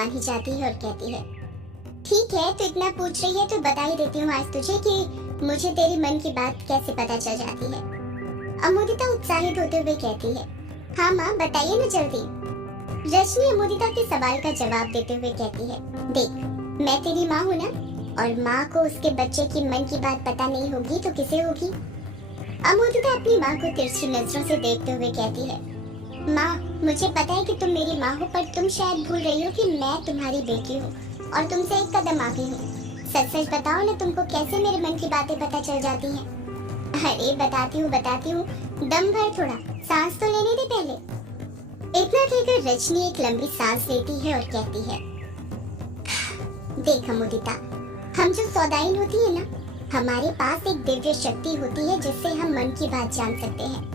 मान ही जाती है और कहती है, ठीक है, तो इतना पूछ रही है तो बता ही देती हूँ आज तुझे कि मुझे तेरी मन की बात कैसे पता चल जाती है। अमोदिता उत्साहित होते हुए कहती है, हाँ माँ, बताइए ना जल्दी। रजनी अमोदिता के सवाल का जवाब देते हुए कहती है, देख, मैं तेरी माँ हूँ ना, और माँ को उसके बच्चे की मन की बात पता नहीं होगी तो किसे होगी। अमोदिता अपनी माँ को तिरछी नजरों से देखते हुए कहती है, माँ, मुझे पता है कि तुम मेरी माँ हो, पर तुम शायद भूल रही हो कि मैं तुम्हारी बेटी हूँ और तुमसे एक कदम आगे हूँ। सच सच बताओ ना, तुमको कैसे मेरे मन की बातें पता चल जाती हैं? अरे बताती हूँ, दम भर, थोड़ा सांस तो लेने दे पहले। इतना कहकर रजनी एक लंबी सांस लेती है और कहती है, देख अमोदिता, हम जो सौदाइन होती है ना, हमारे पास एक दिव्य शक्ति होती है जिससे हम मन की बात जान सकते हैं।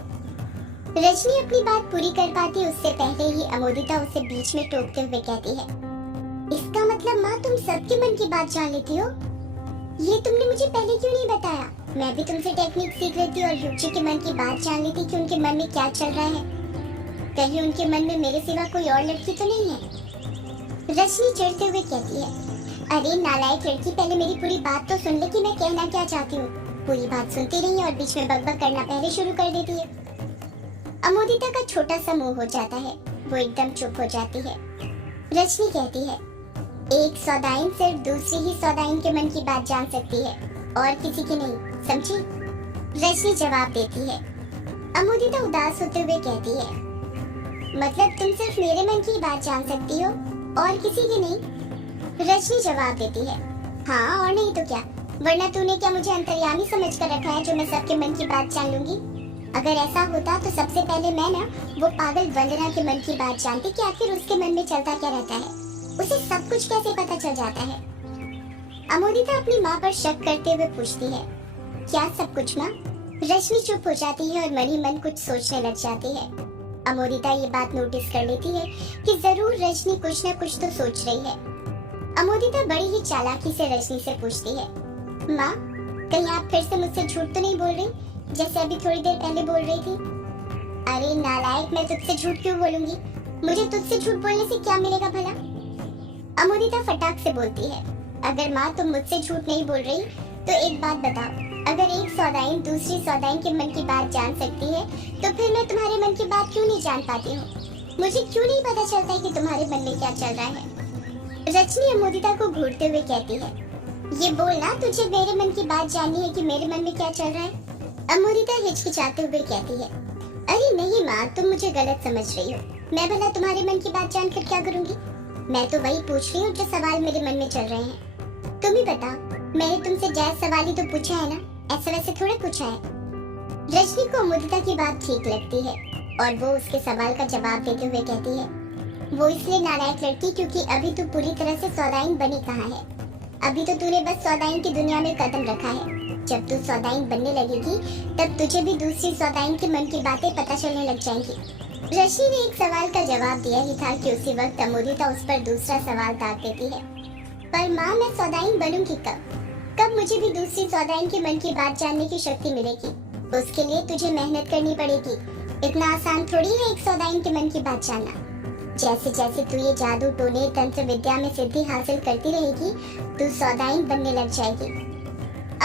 रजनी अपनी बात पूरी कर पाती उससे पहले ही अमोदिता उसे बीच में टोकते हुए कहती है, इसका मतलब माँ, तुम सबके मन की बात जान लेती हो? ये तुमने मुझे पहले क्यों नहीं बताया? मैं भी तुमसे टेक्निक सीख लेती और युवजी के मन की बात जान लेती कि उनके मन में क्या चल रहा है। कहीं उनके मन में मेरे सिवा कोई और लड़की तो नहीं है? रजनी चिढ़ते हुए कहती है, अरे नालायक लड़की, पहले मेरी पूरी बात तो सुन ले कि मैं कहना क्या चाहती हूँ। पूरी बात सुनती रही और बीच में बकबक करना पहले शुरू कर देती है। अमोदिता का छोटा सा मुंह हो जाता है, वो एकदम चुप हो जाती है। रजनी कहती है, एक सौदाइन सिर्फ दूसरी ही सौदाइन के मन की बात जान सकती है और किसी की नहीं, समझी? रजनी जवाब देती है। अमोदिता उदास होते हुए कहती है, मतलब तुम सिर्फ मेरे मन की बात जान सकती हो और किसी की नहीं? रजनी जवाब देती है, हाँ और नहीं तो क्या, वरना तूने क्या मुझे अंतर्यामी समझ कर रखा है जो मैं सबके मन की बात जान लूंगी? अगर ऐसा होता तो सबसे पहले मैं ना वो पागल वंदना के मन की बात जानती कि आखिर उसके मन में चलता क्या रहता है, उसे सब कुछ कैसे पता चल जाता है। अमोदिता अपनी माँ पर शक करते हुए पूछती है, क्या सब कुछ माँ? रजनी चुप हो जाती है और मन ही मन कुछ सोचने लग जाती है। अमोदिता ये बात नोटिस कर लेती है कि जरूर रजनी कुछ न कुछ तो सोच रही है। अमोदिता बड़ी ही चालाकी से रजनी से पूछती है, माँ, कहीं आप फिर से मुझसे झूठ तो नहीं बोल रही, जैसे अभी थोड़ी देर पहले बोल रही थी? अरे नालायक, मैं तुझसे झूठ क्यों बोलूंगी? मुझे तुझसे झूठ बोलने से क्या मिलेगा भला? अमोदिता फटाक से बोलती है, अगर माँ तुम मुझसे झूठ नहीं बोल रही तो एक बात बताओ, अगर एक सौदाइन दूसरी सौदाइन के मन की बात जान सकती है तो फिर मैं तुम्हारे मन की बात क्यों नहीं जान पाती हूँ? मुझे क्यों नहीं पता चलता कि तुम्हारे मन में क्या चल रहा है? रजनी अमोदिता को घूरते हुए कहती है, ये बोलना, तुझे मेरे मन की बात जाननी है कि मेरे मन में क्या चल रहा है? अमोदिता हिचकिचाते हुए कहती है, अरे नहीं माँ, तुम मुझे गलत समझ रही हो। मैं भला तुम्हारे मन की बात जानकर क्या करूँगी? मैं तो वही पूछ रही हूँ जो सवाल मेरे मन में चल रहे हैं। तुम ही बताओ, मैंने तुमसे जायज सवाल ही तो पूछा है ना, ऐसे वैसे थोड़े पूछा है। रजनी को अमोदिता की बात ठीक लगती है और वो उसके सवाल का जवाब देते हुए कहती है, वो इसलिए नालायक लड़की क्योंकि अभी तू पूरी तरह से सौदाइन बनी कहाँ है। अभी तो तूने बस सौदाइन की दुनिया में कदम रखा है। जब तू सौदाइन बनने लगेगी तब तुझे भी दूसरी सौदाइन के मन की बातें पता चलने लग जाएंगी। रजनी ने एक सवाल का जवाब दिया ही था कि उसी वक्त अमोदिता उस पर दूसरा सवाल दाग देती है, पर माँ, मैं सौदाइन बनूंगी कब? कब मुझे भी दूसरी सौदाइन के मन की बात जानने की शक्ति मिलेगी? उसके लिए तुझे मेहनत करनी पड़ेगी। इतना आसान थोड़ी है एक सौदाइन के मन की बात जानना। जैसे जैसे तू ये जादू टोने तंत्र विद्या में सिद्धि हासिल करती रहेगी, तू सौदाइन बनने लग जाएगी।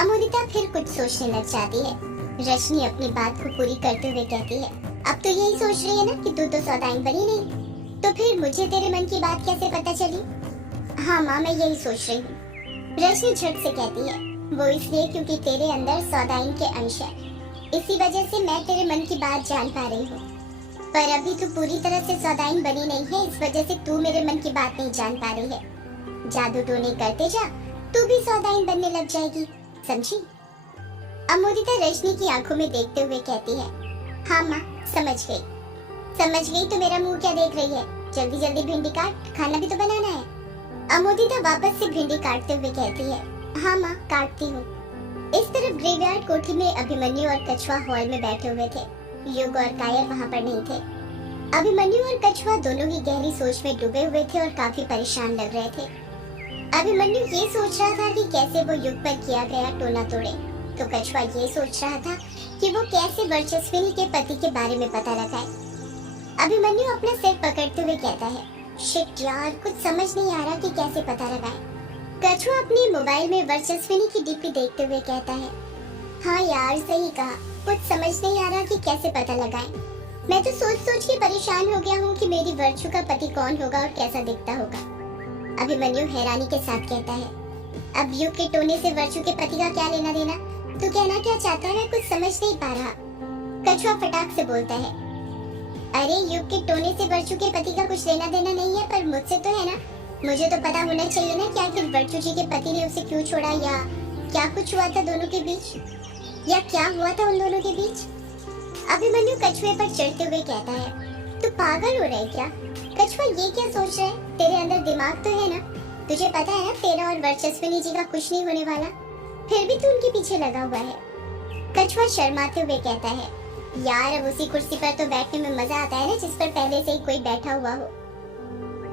अमोदिता फिर कुछ सोचने लग जाती है। रजनी अपनी बात को पूरी करते हुए कहती है, अब तो यही सोच रही है ना कि तू तो सौदाइन बनी नहीं, तो फिर मुझे तेरे मन की बात कैसे पता चली? हाँ माँ, मैं यही सोच रही हूँ। रजनी झट से कहती है, वो इसलिए क्योंकि तेरे अंदर सौदाइन के अंश है, इसी वजह से मैं तेरे मन की बात जान पा रही हूँ। पर अभी तू पूरी तरह से सौदाइन बनी नहीं है, इस वजह से तू मेरे मन की बात नहीं जान पा रही है। जादू टोने करते जा, तू भी सौदाइन बनने लग जाएगी, समझी? अमोदिता रजनी की आंखों में देखते हुए कहती है, हाँ माँ, समझ गई तो मेरा मुंह क्या देख रही है? जल्दी जल्दी भिंडी काट, खाना भी तो बनाना है। अमोदिता वापस से भिंडी काटते हुए कहती है, हाँ माँ, काटती हूँ। इस तरफ ग्रेवयार्ड कोठी में अभिमन्यु और कछुआ हॉल में बैठे हुए थे। युग और कायर वहाँ पर नहीं थे। अभिमन्यु और कछुआ दोनों ही गहरी सोच में डूबे हुए थे और काफी परेशान लग रहे थे। अभिमन्यु ये सोच रहा था कि कैसे वो युग पर किया गया टोना तोड़े, तो कछुआ ये सोच रहा था कि वो कैसे वर्चस्विनी के पति के बारे में पता लगाए। अभिमन्यु अपना सिर पकड़ते हुए कहता है, शिट यार, कुछ समझ नहीं आ रहा कि कैसे पता लगाए। कछुआ अपने मोबाइल में वर्चस्विनी की डीपी देखते हुए कहता है, हाँ यार सही कहा, कुछ समझ नहीं आ रहा कि कैसे पता लगाए। मैं तो सोच सोच के परेशान हो गया हूँ कि मेरी वर्चू का पति कौन होगा और कैसा दिखता होगा। अभिमन्यु हैरानी के साथ कहता है, अब युग के टोने से वर्चू के पति का क्या लेना देना? तू कहना क्या चाहता है, कुछ समझ नहीं पा रहा। कछुआ फटाक से बोलता है, अरे युग के टोने से वर्चू के पति का कुछ लेना देना नहीं है, पर मुझसे तो है ना। मुझे तो पता होना चाहिए ना कि आखिर वर्चू जी के पति ने उसे क्यों छोड़ा, या क्या कुछ हुआ था दोनों के बीच, या क्या हुआ था उन दोनों के बीच। अभिमन्यु कछुए पर चढ़ते हुए कहता है, तू पागल हो रहा है क्या? कछुआ ये क्या सोच रहा है? तेरे अंदर दिमाग तो है ना? तुझे पता है ना तेरा और वर्चस्विनी जी का कुछ नहीं होने वाला, फिर भी तू उनके पीछे लगा हुआ है। कछुआ शर्माते हुए कहता है, यार अब उसी कुर्सी पर तो बैठने में मजा आता है ना जिस पर पहले से ही कोई बैठा हुआ हो।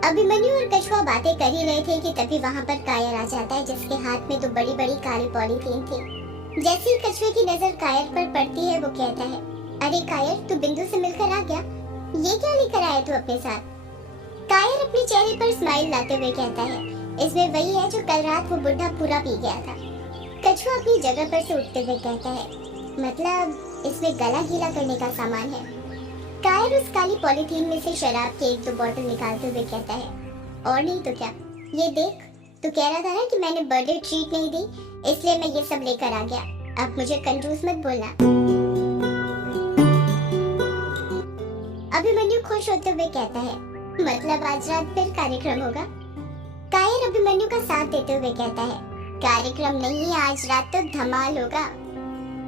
अभिमन्यु और कछुआ बातें कर ही रहे थे कि तभी वहाँ पर कायर आ जाता है, जिसके हाथ में 2 बड़ी-बड़ी काली पॉलीथीन थी। जैसे ही कछुए की नजर कायर पर पड़ती है, वो कहता है, अरे कायर, तू बिंदु से मिलकर आ गया, ये क्या लेकर आया तू अपने साथ? कायर अपने चेहरे पर स्माइल लाते हुए कहता है, इसमें वही है जो कल रात वो बुढ़ा पूरा पी गया था। कछुआ अपनी जगह पर से उठते हुए कहता है, मतलब इसमें गला गीला करने का सामान है। कायर उस काली पॉलीथीन में से शराब के 1-2 बोतल निकालते हुए कहता है, और नहीं तो क्या, ये देख, तू कह रहा था ना कि मैंने बर्थडे ट्रीट नहीं दी, इसलिए मैं ये सब लेकर आ गया। अब मुझे कंजूस मत बोलना। अभिमन्यु खुश होते हुए कहता है, मतलब आज रात फिर कार्यक्रम होगा? कायर अभिमन्यु का साथ देते हुए कहता है, कार्यक्रम नहीं, आज रात तो धमाल होगा।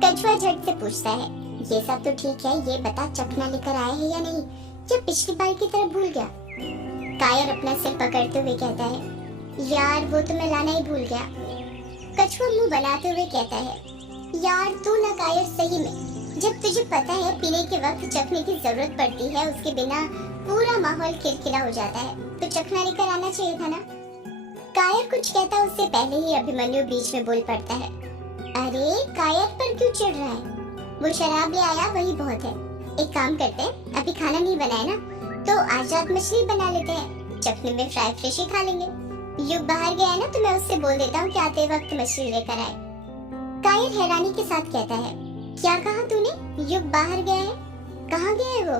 कछुआ झट से पूछता है, ये सब तो ठीक है, ये बता चखना लेकर आया है या नहीं, क्या पिछली बार की तरह भूल गया? कायर अपना सिर पकड़ते हुए कहता है, यार वो तो मैं लाना ही भूल गया। कछुआ मुंह बनाते हुए कहता है, यार तू ना कायर, सही में जब तुझे पता है पीने के वक्त चखने की जरूरत पड़ती है, उसके बिना पूरा माहौल किलकिला हो जाता है, तो चखना लेकर आना चाहिए था ना। कायर कुछ कहता उससे पहले ही अभिमन्यु बीच में बोल पड़ता है, अरे कायर पर क्यों चिढ़ रहा है? वो शराब ले आया वही बहुत है। एक काम करते हैं, अभी खाना नहीं बनाया ना, तो आज रात मछली बना लेते हैं, चखने में फ्राई फिश ही खा लेंगे। युग बाहर गया है ना, तो मैं उससे बोल देता हूँ कि आते वक्त मछली लेकर आए। कायर हैरानी के साथ कहता है, क्या कहा तूने? युग बाहर गया है? कहाँ गया है वो?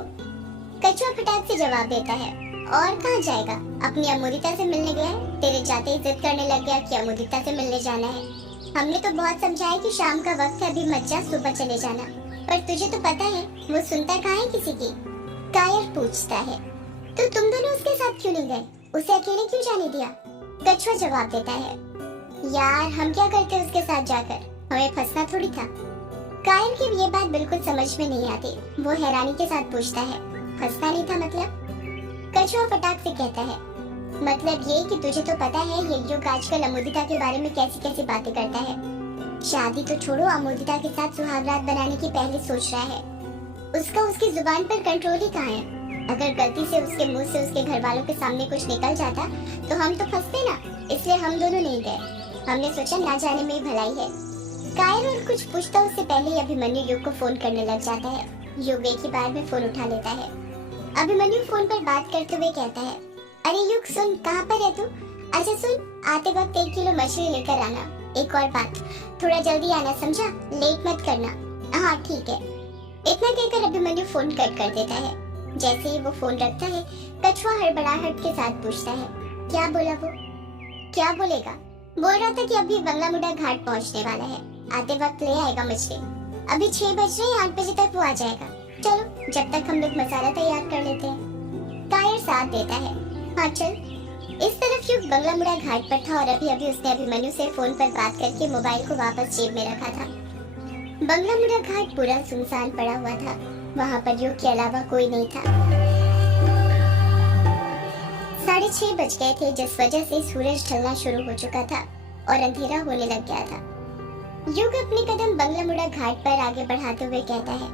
कछुआ फटाक से जवाब देता है, और कहाँ जाएगा, अपनी अमोदिता से मिलने गया है। तेरे जाते ही जिद करने लग गया कि अमोदिता से मिलने जाना है। हमने तो बहुत समझाया कि शाम का वक्त है, अभी मत जा, सुबह चले जाना, पर तुझे तो पता है वो सुनता कहाँ है किसी की। कायर पूछता है, तो तुम दोनों उसके साथ क्यों नहीं गए? उसे अकेले क्यों जाने दिया? कछुआ जवाब देता है, यार हम क्या करते उसके साथ जाकर, हमें फंसना थोड़ी था। कायर की ये बात बिल्कुल समझ में नहीं आती। वो हैरानी के साथ पूछता है, फंसना नहीं था मतलब? कछुआ फटाक से कहता है, मतलब ये कि तुझे तो पता है ये युग आजकल अमोदिता के बारे में कैसी कैसी बातें करता है। शादी तो छोड़ो, अमोदिता के साथ सुहागरात बनाने की पहले सोच रहा है। उसका उसकी जुबान पर कंट्रोल ही कहाँ है? अगर गलती से उसके मुंह से उसके घर वालों के सामने कुछ निकल जाता तो हम तो फंसते ना, इसलिए हम दोनों नहीं गए। हमने सोचा ना जाने में ही भलाई है। कायर और कुछ पूछता उससे पहले ही अभिमन्यु युग को फोन करने लग जाता है। युग एक ही बार में फोन उठा लेता है। अभिमन्यु फोन पर बात करते हुए कहता है, अरे युग सुन, कहाँ पर है तू? अच्छा सुन, आते वक्त 1 किलो मछली लेकर आना। एक और बात, थोड़ा जल्दी आना, समझा? लेट मत करना। हाँ ठीक है। इतना कहकर अभिमन्यु फोन कट कर देता है। जैसे ही वो फोन रखता है, कछुआ हड़बड़ाहट के साथ पूछता है, क्या बोला वो? क्या बोलेगा? बोल रहा था कि अभी बंगला मुंडा घाट पहुंचने वाला है, आते वक्त ले आएगा मछली। अभी 6 बज रहे हैं, 8 बजे तक वो आ जाएगा। चलो जब तक हम लोग मसाला तैयार कर लेते हैं। कायर साथ देता है, हाँ चल। इस तरफ युग बंगला मुंडा घाट पर था और अभी अभी उसने अभिमन्यु से फोन पर बात करके मोबाइल को वापस जेब में रखा था। बंगला मुंडा घाट पूरा सुनसान पड़ा हुआ था, वहाँ पर युग के अलावा कोई नहीं था। 6:30 बज गए थे, जिस वजह से सूरज ढलना शुरू हो चुका था और अंधेरा होने लग गया था। युग अपने कदम बंगला मुंडा घाट पर आगे बढ़ाते हुए कहता है,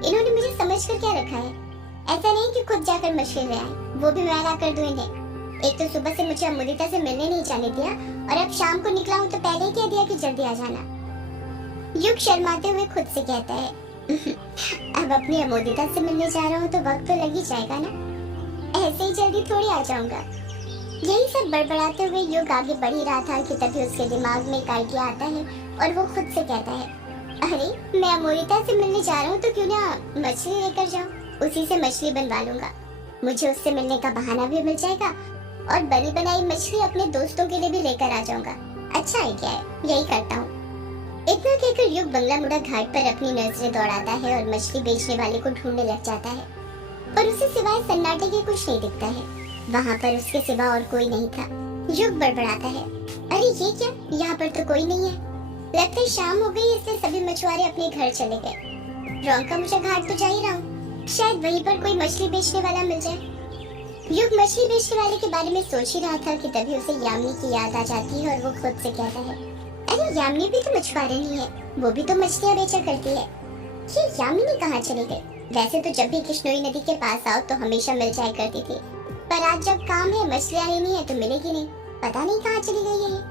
इन्होंने मुझे समझकर क्या रखा है? ऐसा नहीं कि खुद जाकर मछली ले आए, वो भी मैं ला कर दूं इन्हें। एक तो सुबह से मुझे अमोदिता से मिलने नहीं जाने दिया और अब शाम को निकला हूँ तो पहले ही कह दिया कि जल्दी आ जाना। युग शर्माते हुए खुद से कहता है, अब अपनी अमोदिता से मिलने जा रहा हूँ तो वक्त तो लग ही जाएगा ना। ऐसे ही जल्दी थोड़ी आ जाऊंगा। यही सब बड़बड़ाते हुए युग आगे बढ़ ही रहा था कि तभी उसके दिमाग में एक आइडिया आता है और वो खुद से कहता है, अरे मैं अमोरिता से मिलने जा रहा हूँ तो क्यों ना मछली लेकर जाऊँ, उसी से मछली बनवा लूंगा। मुझे उससे मिलने का बहाना भी मिल जाएगा और बनी बनाई मछली अपने दोस्तों के लिए भी लेकर आ जाऊंगा। अच्छा आइडिया है, यही करता हूँ। इतना कहकर युग बंगला मुड़ा घाट पर अपनी नजरें दौड़ाता है और मछली बेचने वाले को ढूंढने लग जाता है, पर उसे सिवाय सन्नाटे के कुछ नहीं दिखता है। वहाँ पर उसके सिवा और कोई नहीं था। युग बड़बड़ाता है, अरे ये क्या, यहाँ पर तो कोई नहीं है। लगता है शाम हो गई, इसलिए सभी मछुआरे अपने घर चले गए। रौंका मुझे घाट तो जा ही रहा हूँ, शायद वहीं पर कोई मछली बेचने वाला मिल जाए। युग मछली बेचने वाले के बारे में सोच ही रहा था कि तभी उसे यामिनी की याद आ जाती है और वो खुद से कहता है, अरे यामिनी भी तो मछुआरनी है, वो भी तो मछलियाँ बेचा करती है। ये यामिनी कहाँ चली गई? वैसे तो जब भी कृष्णोई नदी के पास आओ तो हमेशा मिल जाया करती थी, पर आज जब काम है, मछलियाँ ही नहीं है तो मिलेगी नहीं, पता नहीं कहाँ चली गई है।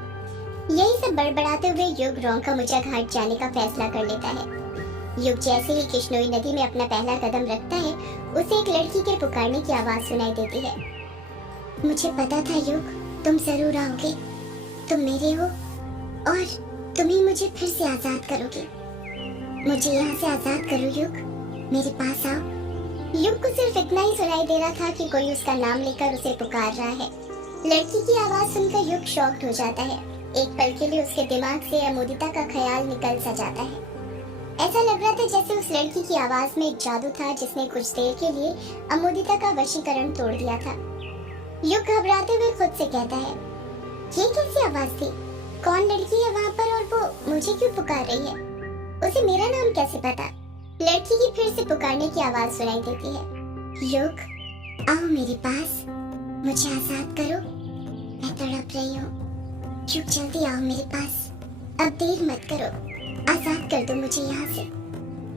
यही सब बड़बड़ाते हुए युग रौंका मुझा घाट जाने का फैसला कर लेता है। युग जैसे ही कृष्णोई नदी में अपना पहला कदम रखता है, उसे एक लड़की के पुकारने की आवाज सुनाई देती है। मुझे पता था युग, तुम जरूर आओगे, तुम मेरे हो और तुम ही मुझे फिर से आजाद करोगे। मुझे यहाँ से आजाद करो युग, मेरे पास आओ। युग को सिर्फ इतना ही सुनाई दे रहा था कि कोई उसका नाम लेकर उसे पुकार रहा है। लड़की की आवाज सुनकर युग शॉक्ड हो जाता है। एक पल के लिए उसके दिमाग से अमोदिता का ख्याल निकल सा जाता है। ऐसा लग रहा था जैसे उस लड़की की आवाज में एक जादू था जिसने कुछ देर के लिए अमोदिता का वशीकरण तोड़ दिया था। युग घबराते हुए खुद से कहता है, ये कैसी आवाज थी? कौन लड़की है वहाँ पर और वो मुझे क्यों पुकार रही है? उसे मेरा नाम कैसे पता? लड़की की फिर से पुकारने की आवाज सुनाई देती है। युग, आओ मेरे पास, मुझे आजाद करो, मैं तड़प रही हूँ। युग जल्दी आओ मेरे पास, अब देर मत करो, आजाद कर दो मुझे यहाँ से।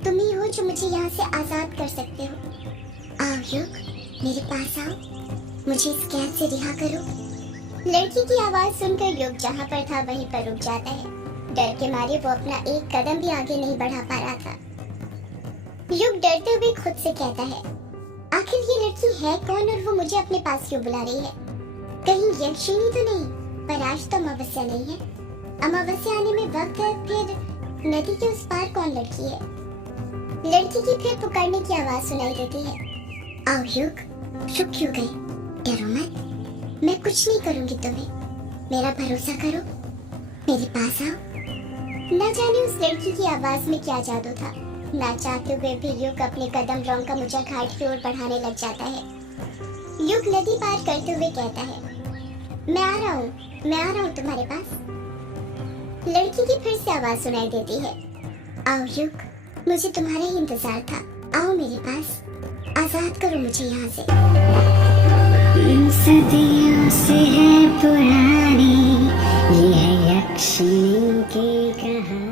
तुम ही हो जो मुझे यहाँ से आजाद कर सकते हो। आओ युग, मेरे पास आओ, मुझे इस कैद से रिहा करो। लड़की की आवाज सुनकर युग जहाँ पर था वहीं पर रुक जाता है। डर के मारे वो अपना एक कदम भी आगे नहीं बढ़ा पा रहा था। युग डरते हुए खुद से कहता है, आखिर ये लड़की है कौन और वो मुझे अपने पास क्यों बुला रही है? कहीं यक्षिणी तो नहीं? पर आज तो अमावस्या नहीं है। अमावस्या आने में वक्त है, फिर नदी के उस पार कौन लड़की है? लड़की की फिर पुकारने की आवाज सुनाई देती है। आओ युग, रुक क्यों गई? डरो मत, मैं कुछ नहीं करूंगी तुम्हें, मेरा भरोसा करो, मेरे पास आओ। न जाने उस लड़की की आवाज में क्या जादू था। ना चाहते हुए भी युग अपने कदम रौंका मुझा घाट की ओर बढ़ाने लग जाता है। युग नदी पार करते हुए कहता है, मैं आ रहा हूँ तुम्हारे पास। लड़की की फिर से आवाज सुनाई देती है। आओ युग, मुझे तुम्हारा ही इंतजार था, आओ मेरे पास, आजाद करो मुझे यहाँ से। सदियों से है पुरानी ये है यक्षिणी की कहानी।